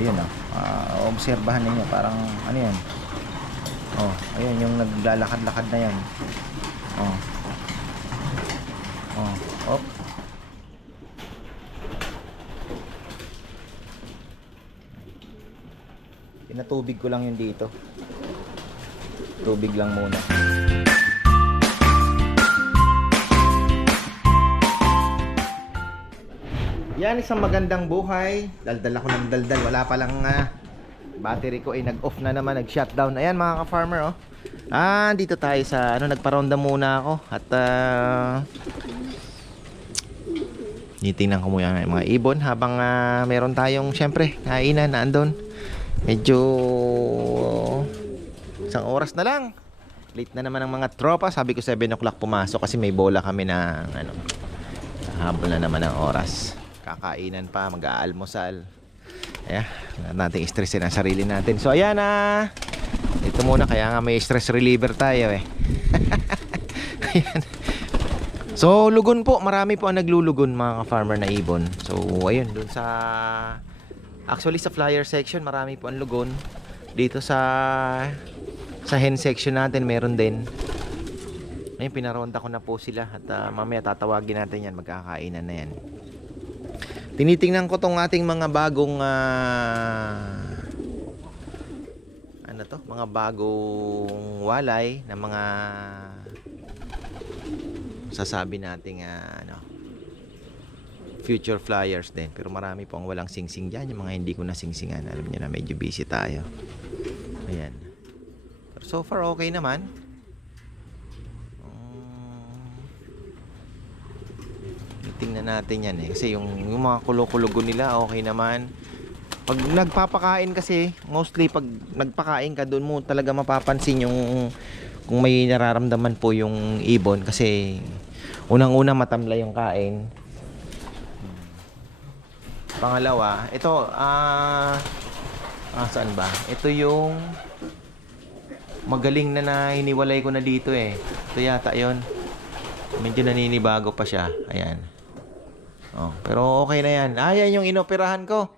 Ayun oh. Ah, obserbahan ninyo parang ano yan. Oh, ayun yung naglalakad-lakad na yan. Oh. Oh, op. Pinatubig ko lang yun dito. Tubig lang muna. Yan isang magandang buhay. Daldal ako ng daldal. Wala pa lang ah, battery ko ay nag-off na naman, nag-shutdown. Ayan mga ka-farmer oh. Ah, dito tayo sa ano nagparonda muna ako at ah Nitingnan ko muna yung mga ibon habang ah, meron tayong syempre kainan na andon. Medyo isang oras na lang. Late na naman ang mga tropa. Sabi ko 7 o'clock pumasok kasi may bola kami na ano. Habol na naman ang oras. Kakainan pa, mag-aalmusal. Ayan, nating stressin ang sarili natin. So ayan na. ito muna kaya nga may stress reliever tayo eh. ayan. So lugon po, marami po ang naglulugon mga farmer na ibon. So ayun, dun sa Actually sa flyer section marami po ang lugon. Dito sa sa hen section natin meron din. Ngayon pinaronda ko na po sila at ah, mamaya tatawagin natin yan magkakainan na yan. Tinitingnan ko tong ating mga bagong ah, ano to, mga bagong walay na mga sasabi nating ah, ano future flyers din. Pero marami po ang walang singsing dyan. Yung mga hindi ko na singsingan alam niyo na medyo busy tayo. Ayan. Pero so far okay naman Um, tingnan natin yan eh kasi yung, yung mga kulukulugo nila okay naman pag nagpapakain kasi mostly pag nagpakain ka doon mo talaga mapapansin yung kung may nararamdaman po yung ibon kasi unang-una matamla yung kain Pangalawa, ito, ah, ah, saan ba? Ito yung magaling na na hiniwalay ko na dito eh. Ito yata yon Medyo naninibago pa siya. Ayan. Oh, pero okay na yan. Ah, yan yung inoperahan ko.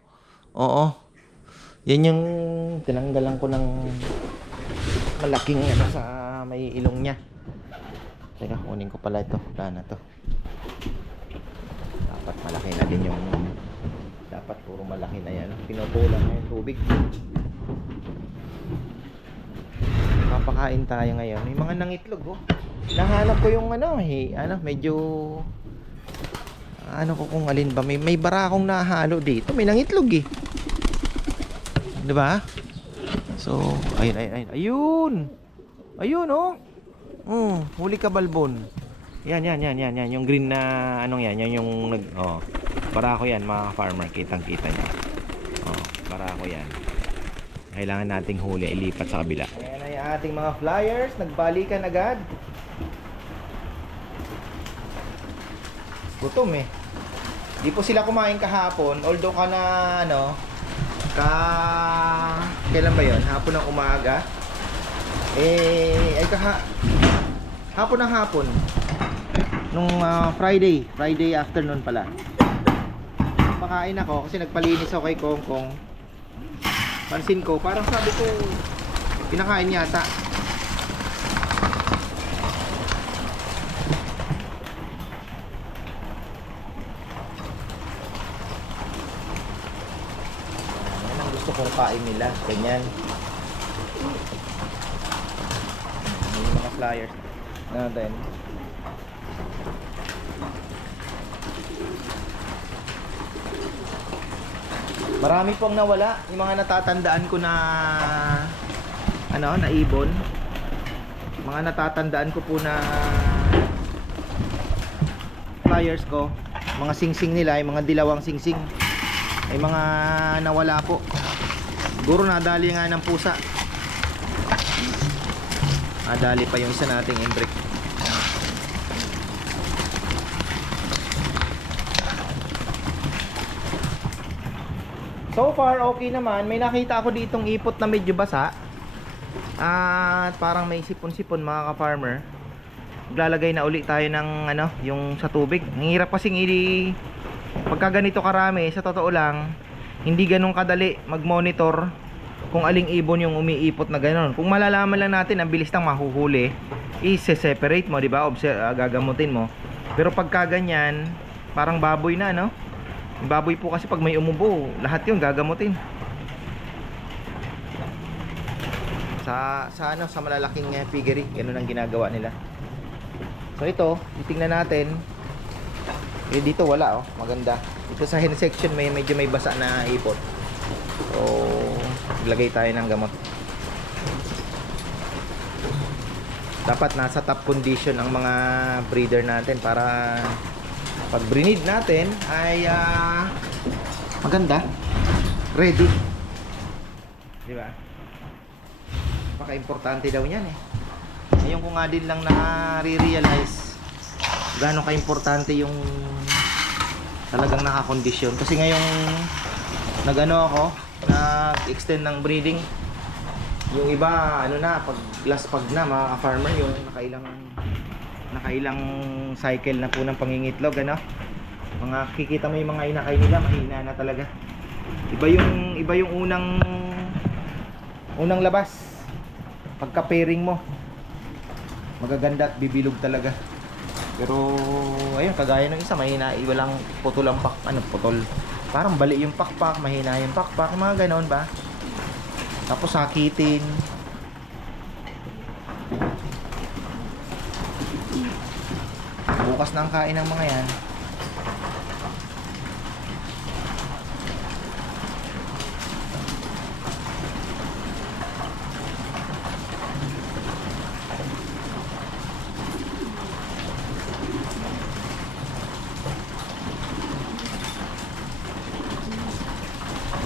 Oo. Yan yung tinanggalan ko ng malaking ano sa may ilong niya. Teka, kunin ko pala ito. Wala na to. Dapat malaki na din yung dapat puro malaki na yan. Pinutulan na yung tubig. Papakain tayo ngayon. May mga nangitlog oh. Nahanap ko yung ano, eh, ano, medyo ano ko kung alin ba may may bara akong nahalo dito. May nangitlog eh. 'Di ba? So, ayun ayun ayun. Ayun. Ayun oh. Mm, huli ka balbon. Yan yan yan yan yan yung green na anong yan, yan yung nag oh. Barako yan mga farmer, kitang-kita nyo. Oh, barako yan. Kailangan nating huli, ilipat sa kabila. Ayan ay ating mga flyers, nagbalikan agad. Gutom eh. Di po sila kumain kahapon, although ka na ano, ka... Kailan ba yon? Hapon ng umaga? Eh, ay kaha... Hapon ng hapon. Nung ah, Friday, Friday afternoon pala pakain ako kasi nagpalinis ako kay Kong Kong. Pansin ko, parang sabi ko, pinakain yata. Yan kain nila. Ganyan. May mga flyers natin. Marami pong nawala, yung mga natatandaan ko na ano, na ibon. Mga natatandaan ko po na flyers ko, mga singsing nila, yung mga dilawang singsing. Ay mga nawala po. Siguro nadali nga ng pusa. Nadali pa yung isa nating imbrick. So far, okay naman. May nakita ako ditong ipot na medyo basa. At parang may sipon-sipon mga ka-farmer. Maglalagay na uli tayo ng ano, yung sa tubig. Ang hirap kasing i pagka ganito karami, sa totoo lang, hindi ganun kadali mag-monitor kung aling ibon yung umiipot na ganun. Kung malalaman lang natin ang bilis ng mahuhuli, i-separate mo, di ba? Obser- ah, gagamutin mo. Pero pagka ganyan, parang baboy na, no? Baboy po kasi pag may umubo, lahat yun gagamutin. Sa sa ano, sa malalaking uh, piggery, ganun ang ginagawa nila. So ito, titingnan natin. Eh dito wala oh, maganda. Ito sa hen section may medyo may basa na ipot. So, ilagay tayo ng gamot. Dapat nasa top condition ang mga breeder natin para pag breed natin ay ah, maganda. Ready. Di ba? Napaka-importante daw niyan eh. Ngayon ko nga din lang na-realize gaano ka-importante yung talagang nakakondisyon. Kasi ngayong nagano ako, nag-extend ng breeding. Yung iba, ano na, pag last pag na, mga farmer yung nakailang nakailang cycle na po ng pangingitlog, ano? Mga kikita mo yung mga inakay nila, mahina na talaga. Iba yung iba yung unang unang labas. Pagka pairing mo, magaganda at bibilog talaga. Pero ayun, kagaya ng isa, mahina, walang putol ang pak, ano, putol. Parang bali yung pakpak, mahina yung pakpak, mga ganon ba? Tapos sakitin. Bukas na ang kain ng mga yan.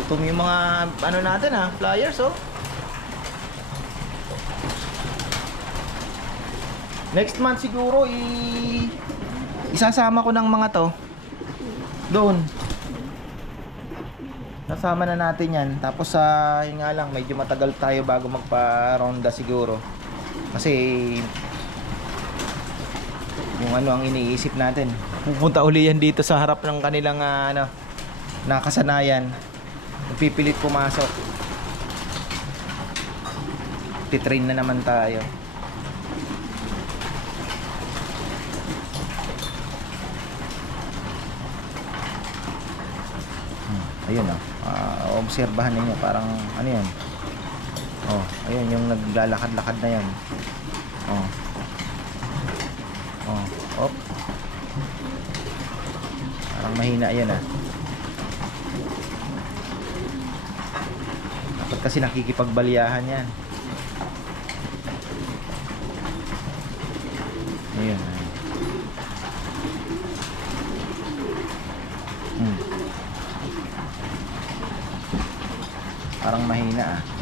Gutom yung mga ano natin ha, flyers oh. Next month siguro i isasama ko ng mga to doon. Nasama na natin yan. Tapos sa yun nga lang, medyo matagal tayo bago magpa-ronda siguro. Kasi yung ano ang iniisip natin. Pupunta uli yan dito sa harap ng kanilang ah, ano, nakasanayan. Pipilit pumasok. Titrain na naman tayo. Hmm, ayun oh. Ah, obserbahan ninyo parang ano yan. Oh, ayun yung naglalakad-lakad na yan. Oh. Oh, op. Parang mahina yan ah. Dapat kasi nakikipagbaliyahan yan. Ayun. Hmm. Parang mahina ah.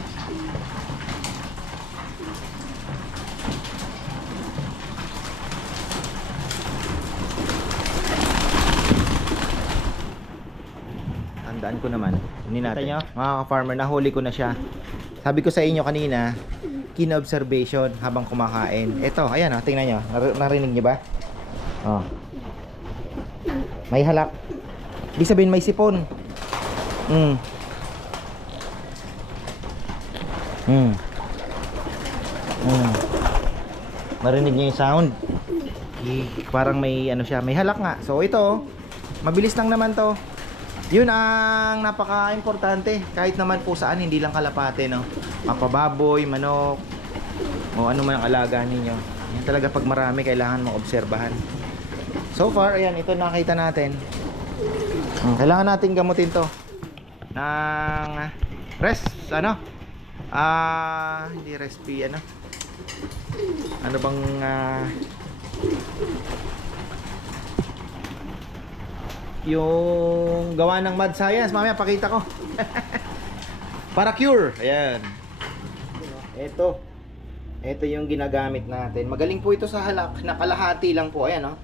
Tandaan ko naman. Hindi natin. Nyo? Mga farmer nahuli ko na siya. Sabi ko sa inyo kanina, kina-observation habang kumakain. Ito, ayan oh, tingnan nyo. Nar- narinig nyo ba? Oh. May halak. Ibig sabihin may sipon. Mm. Mm. Mm. Marinig niyo yung sound. Parang may ano siya, may halak nga. So ito, mabilis lang naman to. Yun ang napaka-importante. Kahit naman po saan, hindi lang kalapate, no? Mapababoy, manok, o ano man ang alaga ninyo. Yan talaga pag marami, kailangan mong obserbahan. So far, ayan, ito nakita natin. Hmm, Kailangan natin gamutin to ng rest, ano? Ah, hindi rest P, ano? Ano bang ah, yung gawa ng mad science, mamaya pakita ko. Para cure. Ayan. Ito. Ito yung ginagamit natin. Magaling po ito sa halak. Nakalahati lang po. Ayan, oh.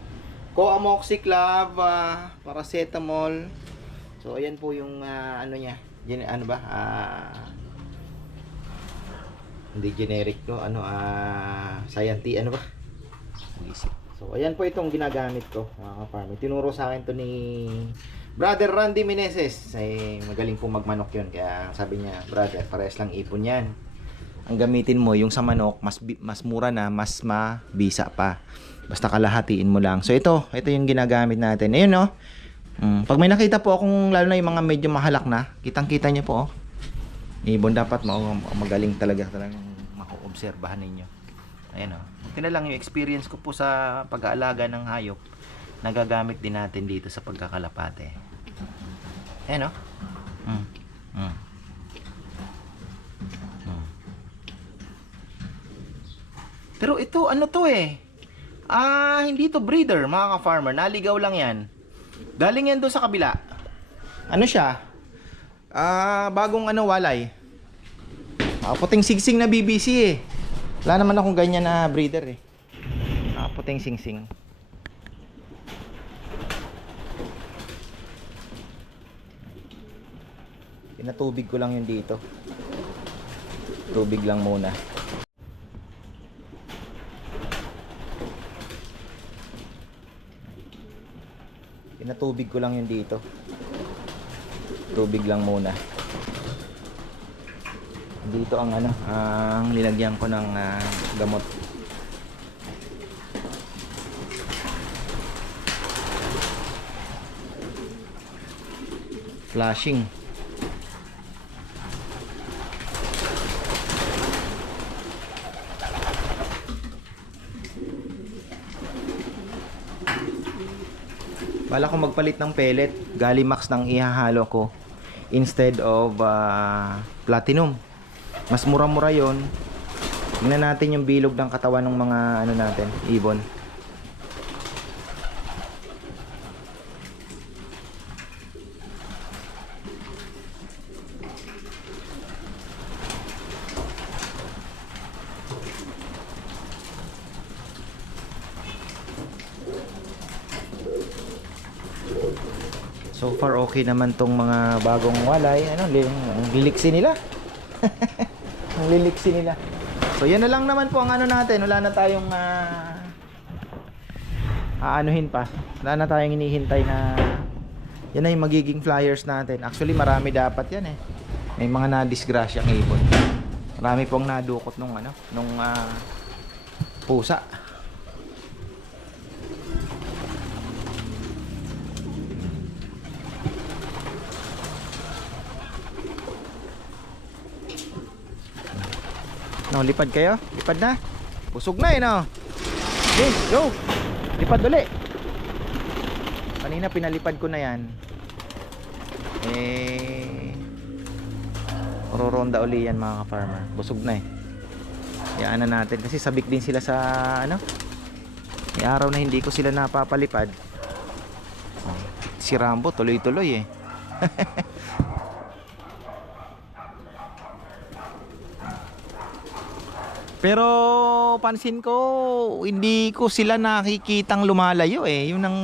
Coamoxiclav, ah, paracetamol. So, ayan po yung ah, ano niya. Gen- ano ba? Ah, hindi generic no. Ano, ah, scienti, ano ba? Isip. So, ayan po itong ginagamit ko, mga kaparmi. Tinuro sa akin to ni Brother Randy Meneses, ay magaling pong magmanok yun. Kaya sabi niya, brother, parehas lang ipon yan. Ang gamitin mo, yung sa manok, mas, mas mura na, mas mabisa pa. Basta kalahatiin mo lang. So ito, ito yung ginagamit natin. Ayun no. Mm, pag may nakita po akong lalo na yung mga medyo mahalak na, kitang-kita niyo po oh. Ibon dapat ma- magaling talaga talagang makuobserbahan ninyo. Ayan oh. Ito na lang yung experience ko po sa pag-aalaga ng hayop. Nagagamit din natin dito sa pagkakalapate. Ayan oh. Mm. Mm. Mm. Pero ito, ano to eh? Ah, hindi to breeder, mga ka-farmer. Naligaw lang yan. Galing yan doon sa kabila. Ano siya? Ah, bagong ano, walay. Ah, puting singsing na BBC eh. Wala naman akong ganyan na breeder eh. Ah, puting singsing. Pinatubig ko lang yun dito. Tubig lang muna. Pinatubig ko lang yun dito. Tubig lang muna. Dito ang ano, ang linagyan ko ng ah, gamot. Flashing. Bala ko magpalit ng pellet, Galimax nang ihahalo ko instead of ah, platinum. Mas mura-mura 'yon. Tingnan natin yung bilog ng katawan ng mga ano natin, ibon. So far okay naman tong mga bagong walay. Ano, ang liliksi nila. ang liliksi nila. So yan na lang naman po ang ano natin. Wala na tayong ah, aanuhin pa. Wala na tayong hinihintay na yan yung magiging flyers natin. Actually marami dapat yan eh. May mga na-disgrasyang ibon. Marami pong nadukot nung ano, nung ah, pusa. No, lipad kayo? Lipad na? Busog na eh, no? Okay, go! Lipad uli! Kanina pinalipad ko na yan. Eh... Roronda uli yan mga ka-farmer. Busog na eh. Hayaan na natin. Kasi sabik din sila sa ano? May araw na hindi ko sila napapalipad. Si Rambo tuloy-tuloy eh. Pero pansin ko, hindi ko sila nakikitang lumalayo eh. Yun ang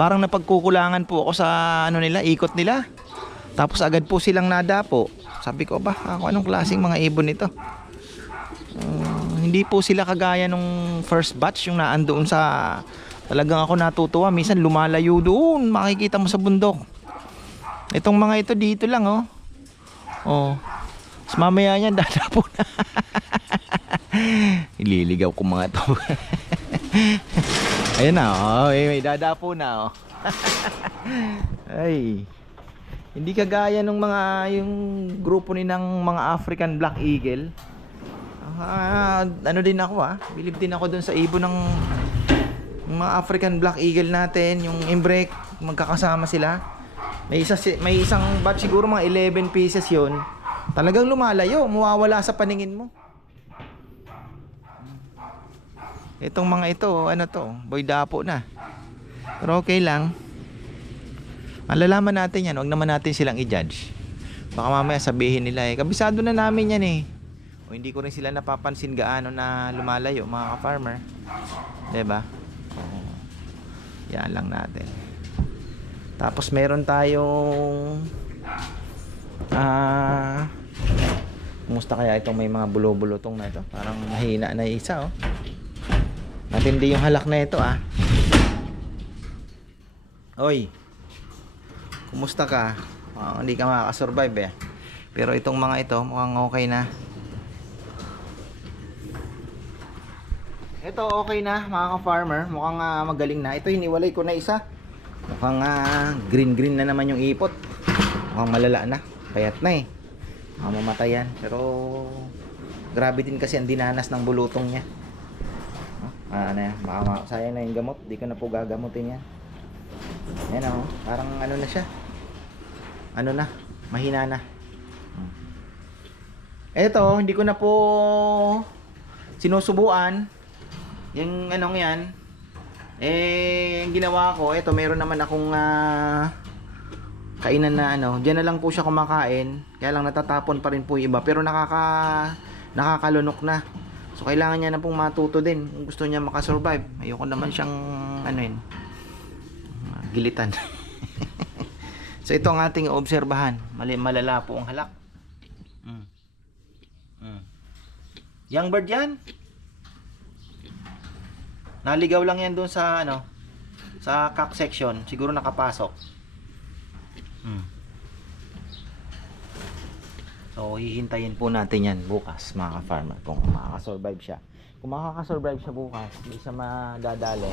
parang napagkukulangan po ako sa ano nila, ikot nila. Tapos agad po silang nadapo. Sabi ko ba, ako anong klaseng mga ibon ito? Uh, hindi po sila kagaya nung first batch yung naandoon sa talagang ako natutuwa. Minsan lumalayo doon, makikita mo sa bundok. Itong mga ito dito lang oh. Oh. Tapos mamaya niyan dadapo na. Ililigaw ko mga to. Ayun na, oh, may, may dadapo na, oh. Ay. Hindi kagaya nung mga yung grupo ni ng mga African Black Eagle. Ah, ano din ako ah. Believe din ako dun sa ibon ng mga African Black Eagle natin, yung imbrek, magkakasama sila. May isa may isang batch siguro mga 11 pieces 'yon. Talagang lumalayo, mawawala sa paningin mo. Itong mga ito, ano to, boy dapo na. Pero okay lang. Malalaman natin yan, huwag naman natin silang i-judge. Baka mamaya sabihin nila eh, kabisado na namin yan eh. O hindi ko rin sila napapansin gaano na lumalayo mga ka-farmer. ba? Oo. Yan lang natin. Tapos meron tayong ah Kumusta kaya itong may mga bulo-bulutong na ito? Parang mahina na isa oh. Matindi yung halak na ito ah. Oy. Kumusta ka? Ah, hindi ka makakasurvive eh. Pero itong mga ito, mukhang okay na. Ito okay na mga ka-farmer. Mukhang ah, magaling na. Ito hiniwalay ko na isa. Mukhang ah, green-green na naman yung ipot. Mukhang malala na. Payat na eh. Mamamatay yan. Pero grabe din kasi ang dinanas ng bulutong niya. Ah, ano yan. Baka ma- sayang na yung gamot. Di ko na po gagamutin yan. Yan o. Parang ano na siya. Ano na. Mahina na. Hmm. Eto, hindi ko na po sinusubuan. Yung anong yan. Eh, ginawa ko, eto, meron naman akong ah, kainan na ano. Diyan na lang po siya kumakain. Kaya lang natatapon pa rin po yung iba. Pero nakaka, nakakalunok na. So, kailangan niya na pong matuto din. Kung gusto niya makasurvive. Ayoko naman siyang, ano yun, gilitan. so, ito ang ating obserbahan. Mali, malala po ang halak. Mm. Mm. Young bird yan. Naligaw lang yan doon sa, ano, sa cock section. Siguro nakapasok. Mm. So, hihintayin po natin yan bukas, mga ka-farmer, kung makakasurvive siya. Kung makakasurvive siya bukas, hindi siya madadali.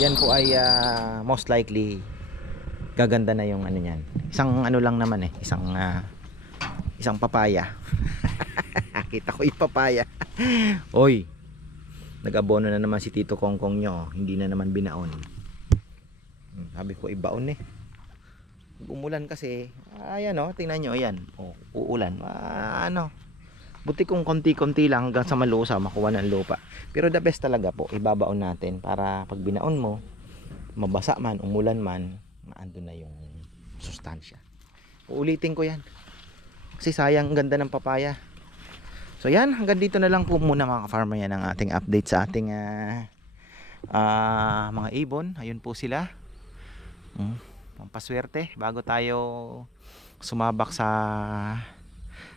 Yan po ay ah, most likely gaganda na yung ano niyan. Isang ano lang naman eh, isang ah, isang papaya. Kita ko yung papaya. Oy. Nag-abono na naman si Tito Kongkong nyo. Hindi na naman binaon. Hmm, Sabi ko ibaon eh. Umulan kasi, ayan o, tingnan nyo, ayan. O, uulan. Ah, ano, buti kung konti-konti lang hanggang sa malusa, makuha ng lupa. Pero the best talaga po, ibabaon natin para pag binaon mo, mabasa man, umulan man, naando na yung sustansya. Uulitin ko yan. Kasi sayang ang ganda ng papaya. So yan, hanggang dito na lang po muna mga farmer yan ang ating update sa ating ah, ah, mga ibon. Ayun po sila. Mm, pampaswerte bago tayo sumabak sa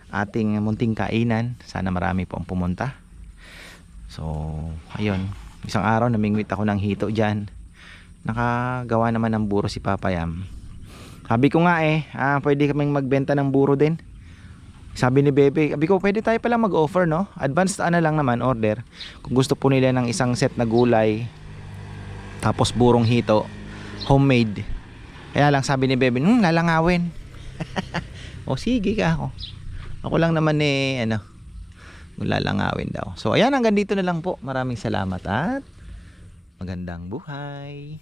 ating munting kainan. Sana marami po ang pumunta. So, ayun. Isang araw namingwit ako ng hito dyan. Nakagawa naman ng buro si Papa Yam. Sabi ko nga eh, ah, pwede kaming magbenta ng buro din. Sabi ni Bebe, sabi ko pwede tayo pala mag-offer no? Advanced ano lang naman order. Kung gusto po nila ng isang set na gulay, tapos burong hito, homemade. Kaya lang sabi ni Bebe, hmm, lalangawin. o sige ka ako. Ako lang naman eh, ano, lalangawin daw. So ayan, hanggang dito na lang po. Maraming salamat at magandang buhay.